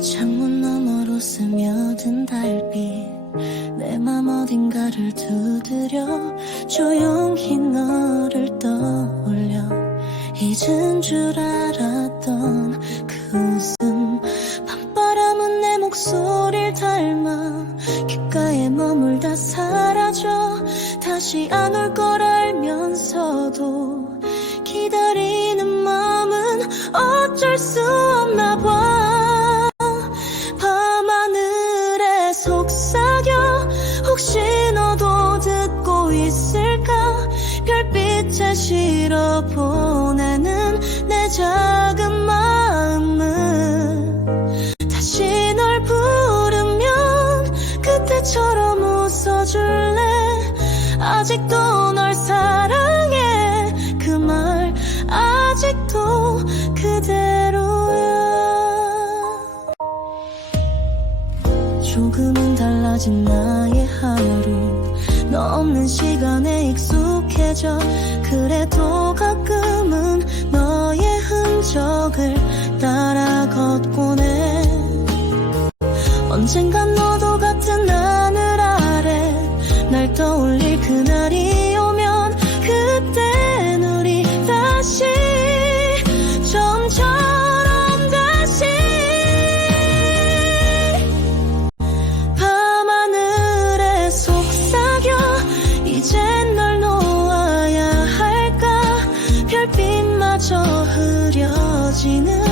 창문 너머로 스며든 달빛. 내 맘 어딘가를 두드려 조용히 너를 떠올려. 잊은 줄 알았던 그 웃음. 밤바람은 내 목소리를 닮아 귓가에 머물다 사라져. 다시 안 올 걸 알면서도 기다리는 마음은 어쩔 수 속삭여. 혹시 너도 듣고 있을까? 별빛에 실어 보내는 내 작은 마음은 다시 널 부르면 그때처럼 웃어줄래? 아직도 조금은 달라진 나의 하루 너 없는 시간에 익숙해져. 그래도 가끔은 너의 흔적을 따라 걷곤 해. 언젠간 지는